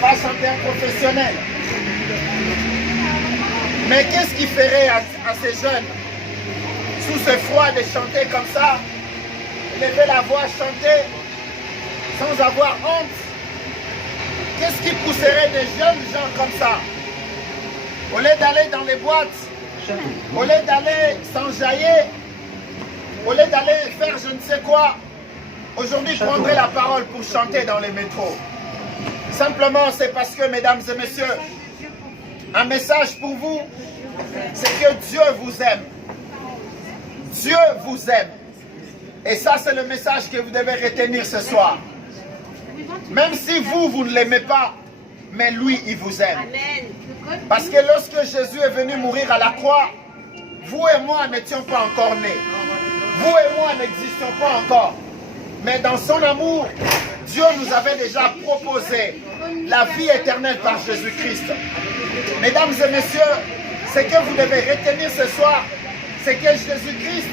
pas chanteur professionnel. Mais qu'est-ce qui ferait à ces jeunes, sous ce froid, de chanter comme ça, lever la voix, chanter sans avoir honte? Qu'est-ce qui pousserait des jeunes gens comme ça? Au lieu d'aller dans les boîtes, au lieu d'aller s'enjailler, au lieu d'aller faire je ne sais quoi, aujourd'hui prendrait la parole pour chanter dans les métros. Simplement, c'est parce que, mesdames et messieurs, un message pour vous, c'est que Dieu vous aime. Dieu vous aime. Et ça, c'est le message que vous devez retenir ce soir. Même si vous ne l'aimez pas, mais lui, il vous aime. Parce que lorsque Jésus est venu mourir à la croix, vous et moi n'étions pas encore nés. Vous et moi n'existions pas encore. Mais dans son amour, Dieu nous avait déjà proposé la vie éternelle par Jésus-Christ. Mesdames et messieurs, ce que vous devez retenir ce soir, c'est que Jésus-Christ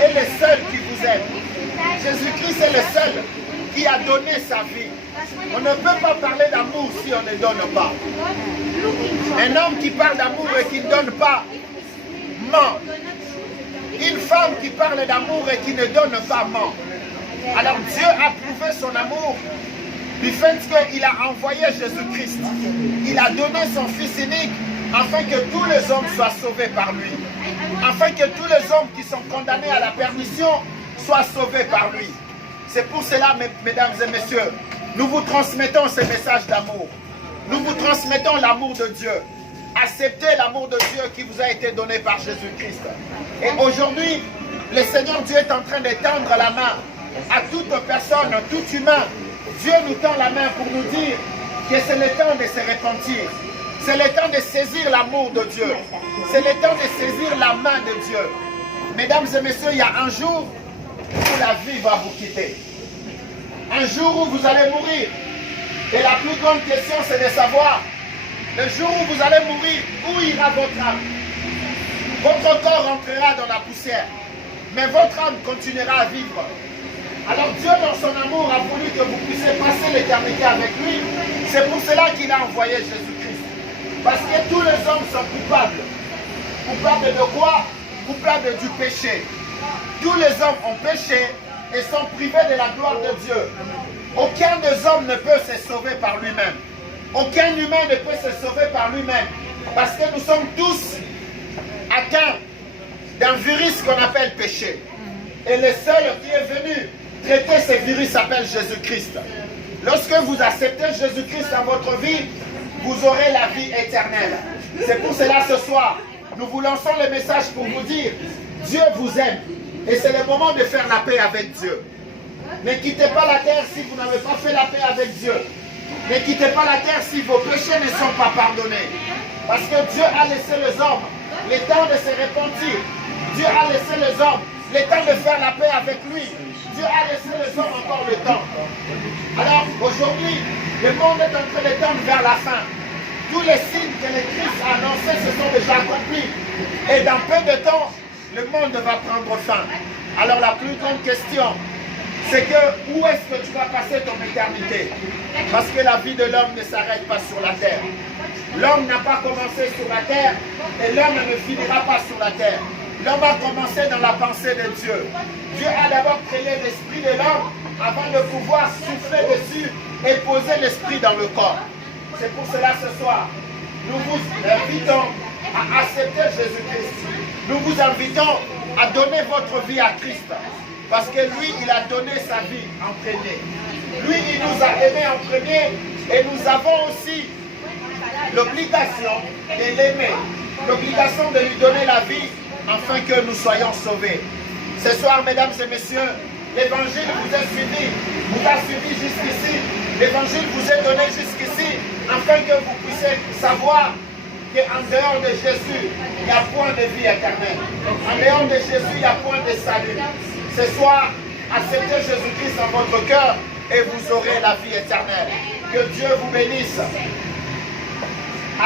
est le seul qui vous aime. Jésus-Christ est le seul qui a donné sa vie. On ne peut pas parler d'amour si on ne donne pas. Un homme qui parle d'amour et qui ne donne pas, ment. Une femme qui parle d'amour et qui ne donne pas, ment. Alors Dieu a prouvé son amour du fait qu'il a envoyé Jésus-Christ. Il a donné son Fils unique afin que tous les hommes soient sauvés par lui. Afin que tous les hommes qui sont condamnés à la perdition soient sauvés par lui. C'est pour cela, mesdames et messieurs, nous vous transmettons ce message d'amour. Nous vous transmettons l'amour de Dieu. Acceptez l'amour de Dieu qui vous a été donné par Jésus-Christ. Et aujourd'hui, le Seigneur Dieu est en train d'étendre la main à toute personne, à tout humain. Dieu nous tend la main pour nous dire que c'est le temps de se repentir. C'est le temps de saisir l'amour de Dieu. C'est le temps de saisir la main de Dieu. Mesdames et messieurs, il y a un jour où la vie va vous quitter. Un jour où vous allez mourir. Et la plus grande question, c'est de savoir, le jour où vous allez mourir, où ira votre âme? Votre corps entrera dans la poussière, mais votre âme continuera à vivre. Alors Dieu, dans son amour, a voulu que vous puissiez passer l'éternité avec lui. C'est pour cela qu'il a envoyé Jésus-Christ. Parce que tous les hommes sont coupables. Coupables de quoi? Coupables du péché. Tous les hommes ont péché et sont privés de la gloire de Dieu. Aucun des hommes ne peut se sauver par lui-même. Aucun humain ne peut se sauver par lui-même. Parce que nous sommes tous atteints d'un virus qu'on appelle péché. Et le seul qui est venu traiter ce virus s'appelle Jésus-Christ. Lorsque vous acceptez Jésus-Christ dans votre vie, vous aurez la vie éternelle. C'est pour cela ce soir, nous vous lançons le message pour vous dire, Dieu vous aime. Et c'est le moment de faire la paix avec Dieu. Ne quittez pas la terre si vous n'avez pas fait la paix avec Dieu. Ne quittez pas la terre si vos péchés ne sont pas pardonnés. Parce que Dieu a laissé les hommes le temps de se repentir. Dieu a laissé les hommes le temps de faire la paix avec lui. Dieu a laissé les hommes encore le temps. Alors aujourd'hui, le monde est en train de tendre vers la fin. Tous les signes que le Christ a annoncés se sont déjà accomplis. Et dans peu de temps, le monde va prendre fin. Alors la plus grande question, c'est que où est-ce que tu vas passer ton éternité? Parce que la vie de l'homme ne s'arrête pas sur la terre. L'homme n'a pas commencé sur la terre et l'homme ne finira pas sur la terre. L'homme a commencé dans la pensée de Dieu. Dieu a d'abord créé l'esprit de l'homme avant de pouvoir souffler dessus et poser l'esprit dans le corps. C'est pour cela ce soir, nous vous invitons à accepter Jésus-Christ. Nous vous invitons à donner votre vie à Christ. Parce que lui, il a donné sa vie en premier. Lui, il nous a aimés en premier et nous avons aussi l'obligation de l'aimer. L'obligation de lui donner la vie afin que nous soyons sauvés. Ce soir, mesdames et messieurs, l'évangile vous a suivi jusqu'ici. L'évangile vous est donné jusqu'ici afin que vous puissiez savoir qu'en dehors de Jésus, il n'y a point de vie éternelle. En dehors de Jésus, il n'y a point de salut. Ce soir, acceptez Jésus-Christ dans votre cœur et vous aurez la vie éternelle. Que Dieu vous bénisse.